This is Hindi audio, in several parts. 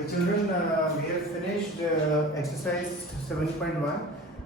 Okay, children, we have finished exercise 7.1.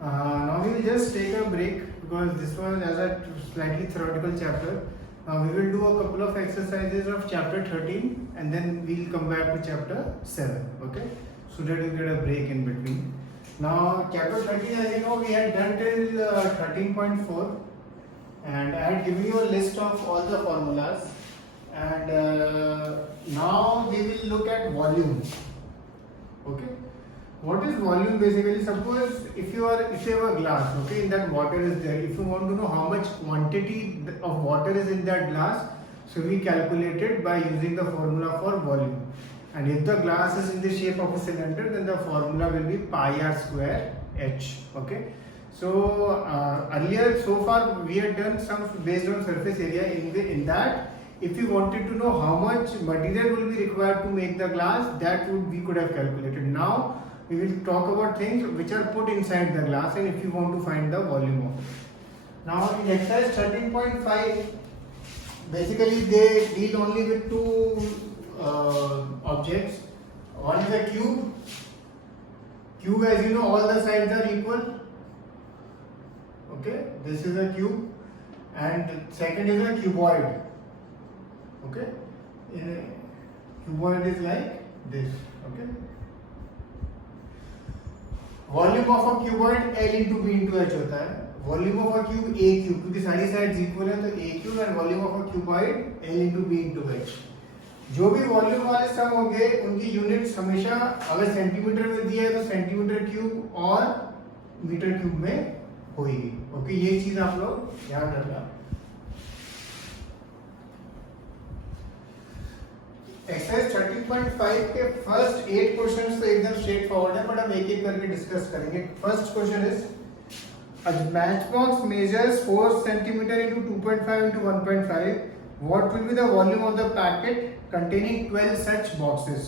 Now we will just take a break because this was as a slightly theoretical chapter. We will do a couple of exercises of chapter 13 and then we will come back to chapter 7. Okay, so that you get a break in between. Now, chapter 13, as you know, we had done till 13.4 and I had given you a list of all the formulas. And now we will look at volume. Okay, what is volume? Basically, suppose if you have a glass, okay, in that water is there. If you want to know how much quantity of water is in that glass, so we calculate it by using the formula for volume. And if the glass is in the shape of a cylinder, then the formula will be pi r square h. Okay. So earlier, so far we had done some based on surface area. In that, if we wanted to know how much material will be required to make the glass, that we could have calculated. Now we will talk about things which are put inside the glass, and if you want to find the volume of it. Now in exercise 13.5, basically they deal only with two objects. One is a cube. Cube, as you know, all the sides are equal. Okay, this is a cube, and second is a cuboid. Okay, cuboid is like this. Okay, volume of a cuboid L into B into H होता है. Volume of a cube A cube, क्योंकि सारी sides equal है तो A cube, and volume of a cuboid L into B into H. जो भी वॉल्यूम वाले सम होंगे उनकी यूनिट्स हमेशा अगर सेंटीमीटर में दिया है तो सेंटीमीटर क्यूब और मीटर क्यूब में होगी. ओके, ये चीज आप लोग ध्यान रखना. एक्सरसाइज 13.5 के फर्स्ट 8 क्वेश्चंस तो एकदम स्ट्रेट फॉरवर्ड है, बट हम एक एक करके डिस्कस करेंगे. First question is a matchbox measures 4 cm into 2.5 into 1.5. What will be the volume of the packet containing 12 such boxes?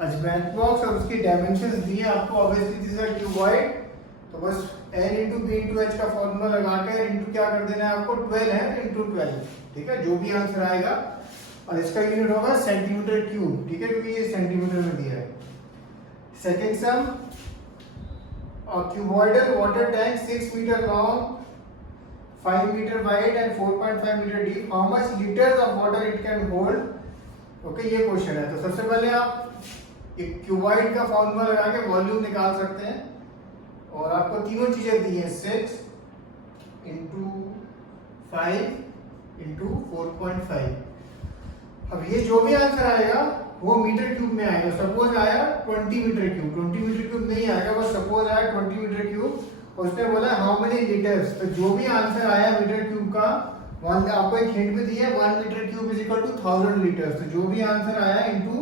आज matchbox और उसकी dimensions दिए आपको. obviously this is a cuboid, तो बस n into b into h का फॉर्मूला लगा के into क्या कर देना है आपको, 12 है into 12. ठीक है, जो भी आंसर आएगा, और इसका यूनिट होगा सेंटीमीटर क्यूब. ठीक है, क्योंकि ये सेंटीमीटर में दिया है. Second sum, a cuboidal water tank 6 meter long, 5 meter wide and 4.5 meter deep. How much liters of water it can hold? Okay, ये क्वेश्चन है. तो सबसे पहले आप एक क्यूबॉइड का फॉर्मूला लगा के वॉल्यूम निकाल सकते हैं, और आपको तीनों चीजें दी हैं, 6 into 5 into 4.5. अब ये जो भी आंसर आएगा वो मीटर क्यूब में आएगा. सपोज आया 20 मीटर क्यूब, 20 मीटर क्यूब नहीं आएगा, बस सपोज आया 20 मीटर क्यूब, और उसने बोला हाउ मेनी लीटर्स. तो जो भी आंसर आया मीटर क्यूब का, आपको एक हिंट भी दी है, 1 metre cube is equal to 1000 litres. तो जो भी आंसर आया इनटू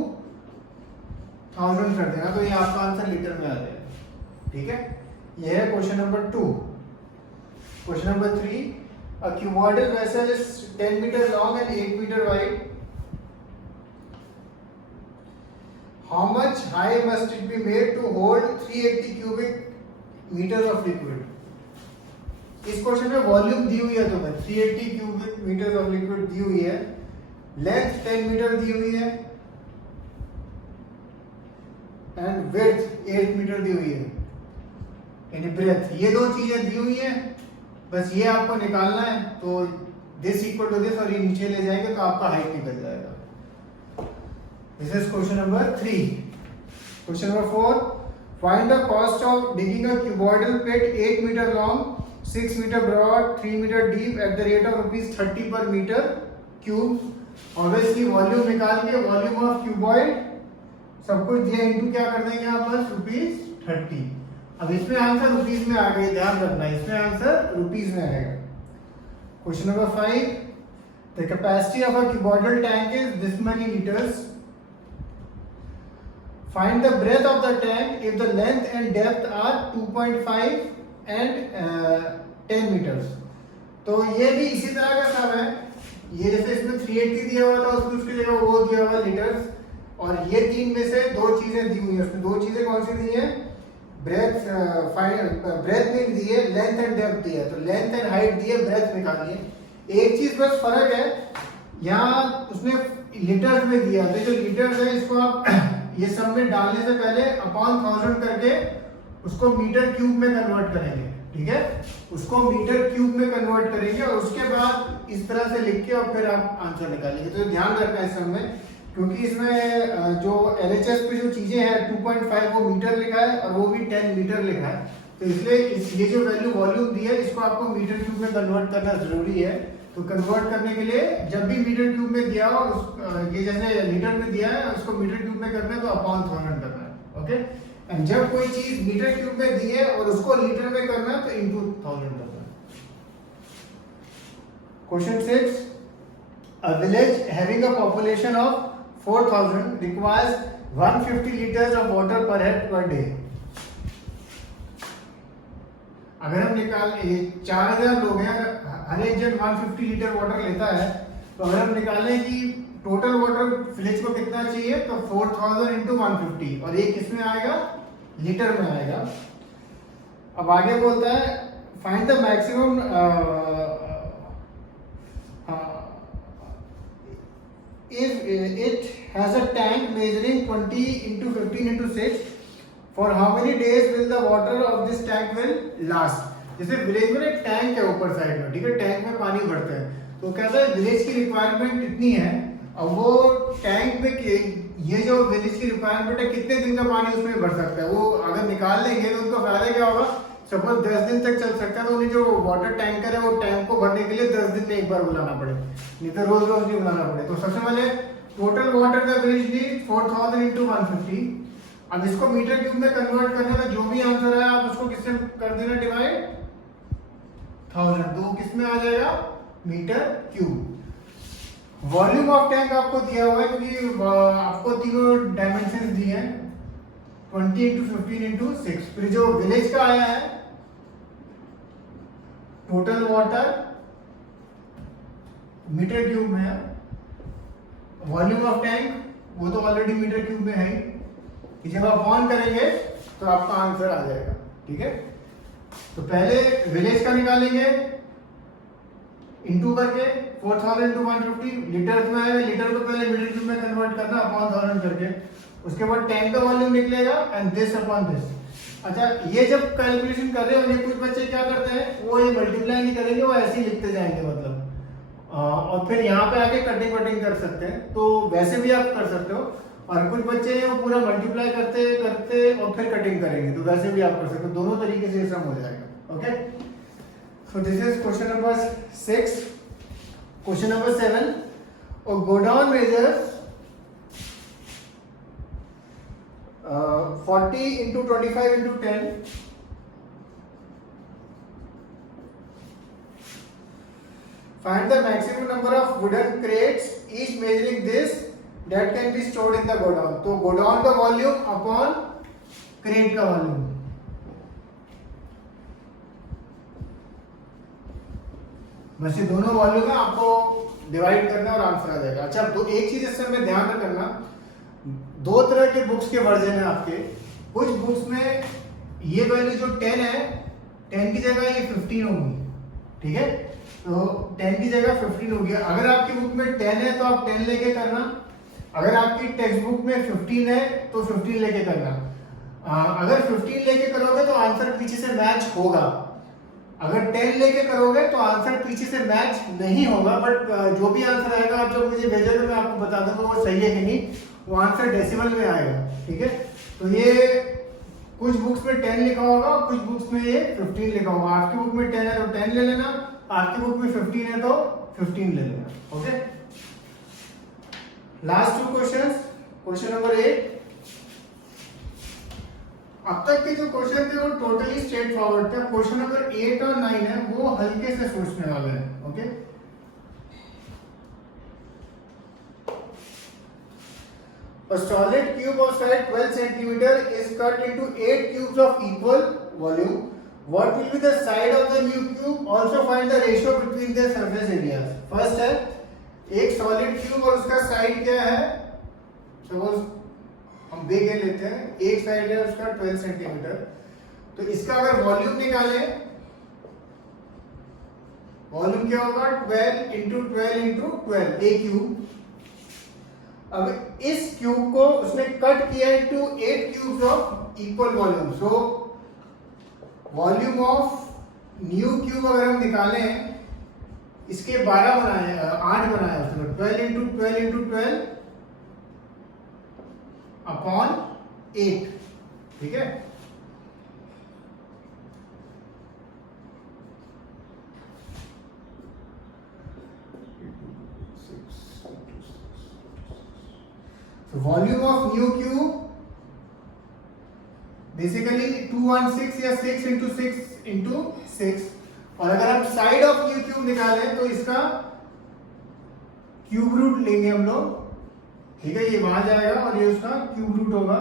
1000 कर देना, तो ये आपका आंसर लीटर में आ जाएगा. ठीक है, ये है question number 2. Question number 3, a cuboidal vessel is 10 meter long and 8 meter wide. How much high must it be made to hold 380 cubic meters of liquid? इस क्वेश्चन में वॉल्यूम दी हुई है, तो 380 क्यूबिक मीटर्स ऑफ लिक्विड दी हुई है, लेंथ 10 मीटर दी हुई है, एंड विड्थ 8 मीटर दी हुई है, यानी ब्रेथ. ये दो चीजें दी हुई हैं, बस ये आपको निकालना है. तो दिस इक्वल टू दिस, और ये नीचे ले जाएंगे तो आपका हाइट निकल जाएगा. This is question number 3. Question number 4. Find the cost of digging a cuboidal pit 8 meter long, 6 meter broad, 3 meter deep at the rate of ₹30 per meter cube. Obviously volume निकाल के वॉल्यूम ऑफ क्यूबॉइड सब कुछ दिया इनटू क्या कर देंगे आप, बस ₹30. अब इसमें आंसर रुपीस में आ गए, ध्यान रखना, इसमें आंसर रुपीस में आएगा. Question number 5. The capacity of a cuboidal tank is this many liters. Find the breadth of the tank if the length and depth are 2.5 and 10 meters. तो ये भी इसी तरह का सम है. ये जैसे इसमें 380 दिया हुआ था, उसमें उसकी जगह वो दिया हुआ लीटर्स, और ये तीन में से दो चीजें दी हुई हैं. उसमें दो चीजें कौन सी दी हैं, ब्रेथ नहीं दी है, लेंथ एंड डेप्थ दी है. तो लेंथ एंड हाइट दी है, ब्रेथ निकाली है. एक चीज बस फर्क है, यहाँ उसने लीटर्स में दिया, तो जो लीटर्स है इसको आप ये सब में डालने से पहले अपॉन 1000 करके उसको मीटर क्यूब में कन्वर्ट करेंगे, ठीक है, उसको मीटर क्यूब में कन्वर्ट करेंगे और उसके बाद इस तरह से लिख के और फिर आप आंसर निकालेंगे। तो ध्यान रखना है इस सब में, क्योंकि इसमें जो LHS पे जो चीजें हैं 2.5 वो मीटर लिखा है और वो भी 10 मीटर लिखा है, तो इसलिए ये जो वैल्यू वॉल्यूम दी है इसको आपको मीटर क्यूब में कन्वर्ट करना जरूरी है। तो कन्वर्ट करने के लिए जब भी मीटर क्यूब में दिया हो, ये जैसे लीटर में दिया है उसको मीटर क्यूब में करना है तो अपॉन 1000 करना है, ओके। एंड जब कोई चीज मीटर क्यूब में दी है और उसको लीटर में करना है तो इनटू 1000 करना है। Question 6, a village having a population of 4000 requires 150 liters of water per head per day। अगर हम निकाल 4000 लोग हैं, हर एक जन 150 लीटर वाटर लेता है, तो अगर हम निकालें कि टोटल वाटर विलेज को कितना चाहिए तो 4000 इंटू 150 और ये किस में आएगा, लीटर में आएगा। अब आगे बोलता है find the maximum if it has a tank measuring 20 into 15 into 6 for how many days will the water of this tank will last। जैसे विलेज में एक टैंक है ऊपर साइड में, ठीक है, टैंक में पानी भरते हैं, तो कहता है विलेज की रिक्वायरमेंट इतनी है, अब वो टैंक में ये जो विलेज की रिक्वायरमेंट है कितने दिन का पानी उसमें भर सकता है, वो अगर निकाल लेंगे तो उनका फायदा क्या होगा, सपोज 10 दिन तक चल सकता है तो उन्हें जो वाटर टैंकर है वो टैंक को भरने के लिए 10 दिन में एक बार बुलाना पड़े, नहीं तो रोज रोज नहीं बुलाना पड़े। तो सबसे पहले टोटल वाटर का विलेज नीड 4000 इंटू 150। अब इसको मीटर क्यूब में कन्वर्ट करने का जो भी आंसर है आप उसको किससे कर देना डिवाइड 1000, तो किस में आ जाएगा, metre cube. Volume of tank आपको दिया हुआ है क्योंकि आपको तीनों डायमेंशन दिए हैं 20 इंटू 15 इंटू 6। फिर जो विलेज का आया है टोटल वाटर मीटर क्यूब में है, वॉल्यूम ऑफ टैंक वो तो ऑलरेडी मीटर क्यूब में है ही, जब आप ऑन करेंगे तो आपका आंसर आ जाएगा, ठीक है। तो पहले विलेज का निकालेंगे इनटू करके 4000 इंटू 150 लीटर में आएगा, लीटर को पहले मीटर क्यूब में कन्वर्ट करना अपॉन 1000 करके, उसके बाद टैंक का वॉल्यूम निकलेगा एंड दिस अपॉन दिस। अच्छा, ये जब कैलकुलेशन कर रहे होंगे कुछ बच्चे क्या करते हैं, वो ये मल्टीप्लाई नहीं करेंगे, वो ऐसे ही लिखते जाएंगे मतलब, और फिर यहाँ पे आके कटिंग वटिंग कर सकते हैं, तो वैसे भी आप कर सकते हो। और कुछ बच्चे हैं वो पूरा मल्टीप्लाई करते करते और फिर कटिंग करेंगे, तो वैसे भी आप कर सकते हो, दोनों तरीके से सम हो जाएगा, okay. So this is question number 6। Question number 7, और godown measures 40 into 25 into 10 find the maximum number of wooden crates each measuring this that can be stored in the godown। तो गोडाउन का वॉल्यूम अपॉन क्रेट का वॉल्यूम, बस ये दोनों वॉल्यूम है, आपको डिवाइड करना और आंसर आ जाएगा। अच्छा, तो एक चीज इससे में ध्यान रखना, दो तरह के बुक्स के वर्जन है आपके। कुछ बुक्स में ये वैल्यू जो 10 है, 10 की जगह ये 15 होगी, ठीक है, तो 10 की जगह 15 होगी। अगर आपकी बुक में 10 है तो आप 10 लेके करना, अगर आपकी टेक्स्ट बुक में 15 है तो 15 लेके करना। अगर 15 लेके करोगे तो आंसर पीछे से मैच होगा, अगर 10 लेके करोगे तो आंसर पीछे से मैच नहीं होगा। बट जो भी आंसर आएगा आप जब मुझे भेजोगे मैं आपको बता दूंगा वो सही है कि नहीं, वो आंसर डेसिमल में आएगा, ठीक है। तो ये कुछ बुक्स में 10 लिखा होगा, कुछ बुक्स में ये 15 लिखा होगा। आपकी बुक में 10 है तो 10 ले लेना, आपकी बुक में 15 है तो 15 ले लेना, okay. Last 2 questions, question number 8। अब तक के जो क्वेश्चन थे वो टोटली स्ट्रेट फॉरवर्ड थे। क्वेश्चन नंबर 8 और 9 है वो हल्के से सोचने वाले हैं, okay. A solid cube of size 12 cm is cut into 8 cubes of equal volume. What will be the side of the new cube? Also find the ratio between their surface areas. First है एक solid cube और उसका साइड क्या है। सपोज हम बेग ए लेते हैं, एक साइड है उसका 12 सेंटीमीटर, तो इसका अगर वॉल्यूम निकालें, वॉल्यूम क्या होगा 12 इंटू 12 इंटू 12 ए क्यूब। अब इस क्यूब को उसने कट किया into 8 cubes of equal volume. So volume of new cube अगर हम निकालें, इसके 12 बनाए, 8 बनाए उसने, 12 इंटू 12 इंटू 12 अपॉन 8, ठीक है। Volume of new cube basically 216 या 6 इंटू 6 इंटू 6, और अगर हम साइड ऑफ न्यू क्यूब निकालें तो इसका क्यूब रूट लेंगे हम लोग, ठीक है। ये वहां जाएगा और ये उसका क्यूब रूट होगा,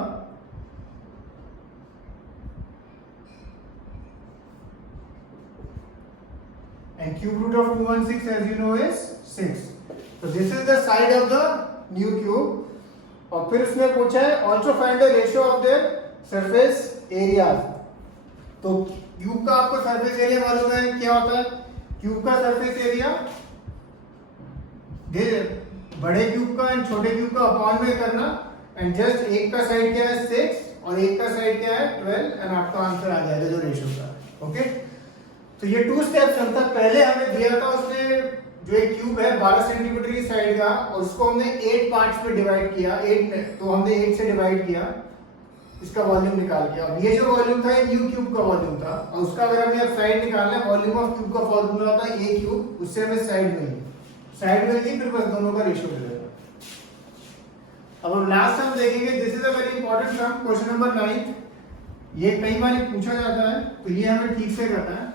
and cube root of 216 as you know is 6. So this is the side of the new cube. और फिर उसने पूछा है also find the ratio of their surface areas. तो क्यूब का आपको सरफेस एरिया मालूम है क्या होता है? क्यूब का सरफेस एरिया बड़े क्यूब का एंड छोटे क्यूब का अपॉन में करना, एंड जस्ट एक का साइड क्या है 6 और एक का साइड क्या है 12, एंड आपका आंसर आ जाएगा जो रेशियो का। ओके, तो ये 2 स्टेप्स हम तक पहले हमें दिया था उसने, जो एक क्यूब है 12 सेंटीमीटर की साइड का, और उसको हमने 8 पार्ट्स में डिवाइड किया, 8 में, तो हमने 8 से डिवाइड किया, इसका वॉल्यूम निकाल के। अब ये जो वॉल्यूम था ये न्यू क्यूब का वॉल्यूम था, और उसका अगर हमें अब साइड निकालना है, वॉल्यूम ऑफ क्यूब का फॉर्मूला होता है ए क्यूब, उससे हमें साइड में ली, फिर बस दोनों का रेशियो मिलेगा। अब लास्ट हम देखेंगे, this is a very important sum, question number 9, ये कई बार पूछा जाता है, तो ये हमें ठीक से करना है।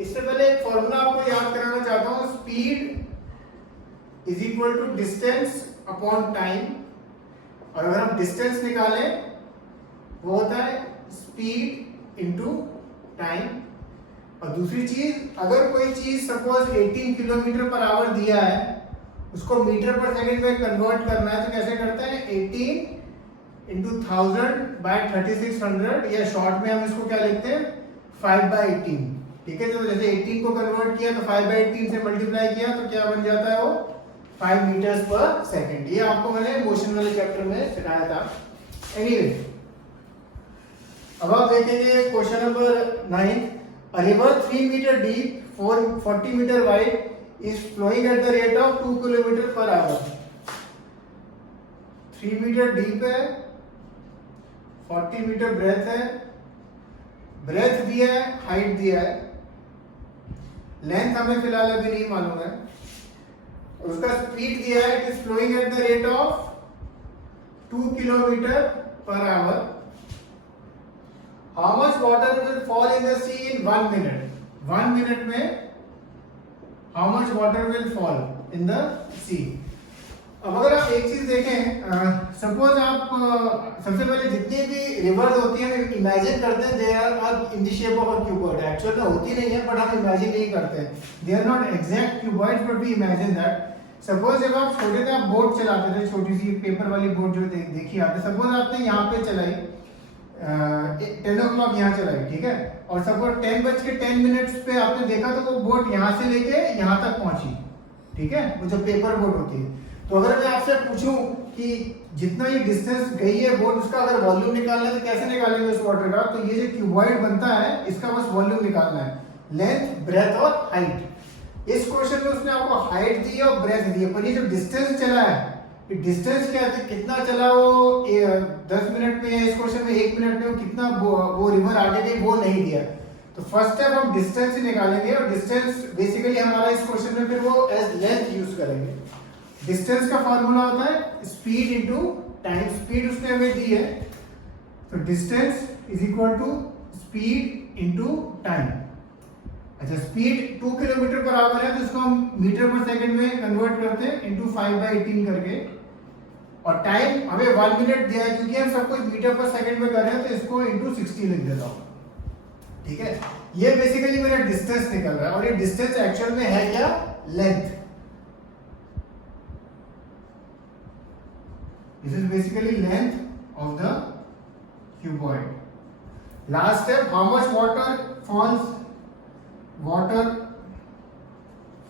इससे पहले एक फॉर्मूला आपको याद कराना चाहता हूं, speed is equal to distance upon time, और अगर हम डिस्टेंस निकालें वो होता है स्पीड इनटू टाइम। और दूसरी चीज, अगर कोई चीज सपोज 18 किलोमीटर पर आवर दिया है, उसको मीटर पर सेकंड में कन्वर्ट करना है, तो कैसे करते हैं 18 इंटू 1000 बाय 3600, या शॉर्ट में हम इसको क्या लिखते हैं 5/18, ठीक है। तो जैसे 18 को कन्वर्ट किया तो 5/18 से मल्टीप्लाई किया तो क्या बन जाता है वो 5 मीटर्स पर सेकंड। ये आपको मैंने मोशन वाले चैप्टर में सिखाया था। एनीवे, अब आप देखेंगे question number 9, a river 3 meter deep, 40 meter wide is flowing at the rate of 2 kilometer per hour. 3 meter deep है, 40 meter breadth है, breadth दिया है, height दिया है, length हमें फिलहाल अभी नहीं मालूम है, उसका स्पीड दिया है, it is flowing at the rate of 2 kilometer per hour. How much water will fall in the sea in 1 minute? 1 minute में how much water will fall in the sea? अब अगर आप एक चीज देखें, सपोज आप सबसे पहले जितनी भी रिवर्स होती हैं इमेजिन करते हैं they are in the shape of a cuboid. Actual में होती नहीं है, बट हम इमेजिन नहीं करते हैं, they are not exact cuboids, but we imagine that. Suppose जब आप छोटे थे, आप बोट चलाते थे, छोटी सी पेपर वाली बोट जो देखी आते, सपोज आपने यहाँ पे चलाई 10 o'clock यहाँ चलाई, ठीक है, और सपोज 10:10 पे आपने देखा तो वो बोट यहाँ से लेके यहाँ तक पहुंची, ठीक है, वो जो पेपर बोट होती है। तो अगर मैं आपसे पूछूं कि जितना ये डिस्टेंस गई है बोट, उसका अगर वॉल्यूम निकालना है तो कैसे निकालेंगे उस वाटर का? तो ये जो क्यूबॉइड बनता है इसका बस वॉल्यूम निकालना है, लेंथ, ब्रेथ और हाइट। इस क्वेश्चन में उसने आपको हाइट दी है और ब्रेथ दी है, पर ये जो डिस्टेंस चला है, ये डिस्टेंस क्या है, कितना चला वो 10 मिनट में, या इस क्वेश्चन में 1 मिनट में वो कितना वो रिवर आगे गई वो नहीं दिया। तो फर्स्ट स्टेप हम डिस्टेंस ही निकालेंगे, और डिस्टेंस बेसिकली हमारा इस क्वेश्चन में फिर वो एज लेंथ यूज करेंगे। डिस्टेंस का फॉर्मूला होता है स्पीड इनटू टाइम, स्पीड उसने हमें दी है, तो distance is equal to speed into time. अच्छा, स्पीड 2 किलोमीटर पर आवर है, तो इसको हम मीटर पर सेकंड में कन्वर्ट करते हैं इनटू 5/18 करके, और टाइम हमें 1 मिनट दिया है, क्योंकि हम सब कुछ मीटर पर सेकंड में कर रहे हैं, तो इसको इनटू 60 लिख देता हूं, ठीक है। ये बेसिकली मेरा डिस्टेंस निकल रहा है, और ये डिस्टेंस एक्चुअल में है क्या, length. This is basically length of the cuboid. Last step, how much water falls? Water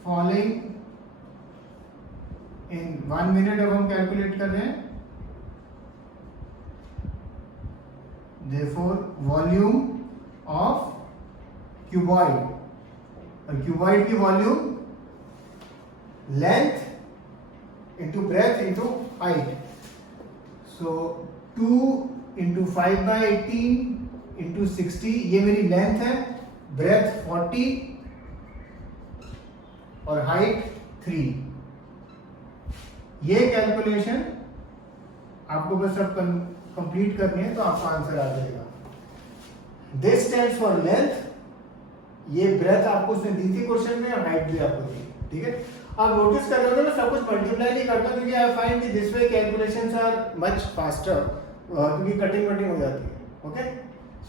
falling in 1 minute अब हम कैलकुलेट कर रहे हैं। देयरफॉर वॉल्यूम ऑफ क्यूबॉइड, और क्यूबॉइड की volume length into breadth into height, so 2 into 5/18 into 60, ये मेरी लेंथ है, ब्रेथ 40 और हाइट 3। ये कैलकुलेशन आपको बस अब कंप्लीट करनी है तो आपका आंसर आ जाएगा। दिस स्टैंड्स फॉर लेंथ, ये ब्रेथ आपको उसने दी थी क्वेश्चन में और हाइट भी आपको दी, ठीक है। आप नोटिस कर रहे हो मैं सब कुछ मल्टीप्लाई नहीं करता क्योंकि I find this way calculations are much faster, क्योंकि कटिंग वटिंग हो जाती है। Okay,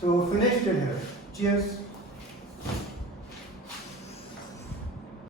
so finished here, cheers.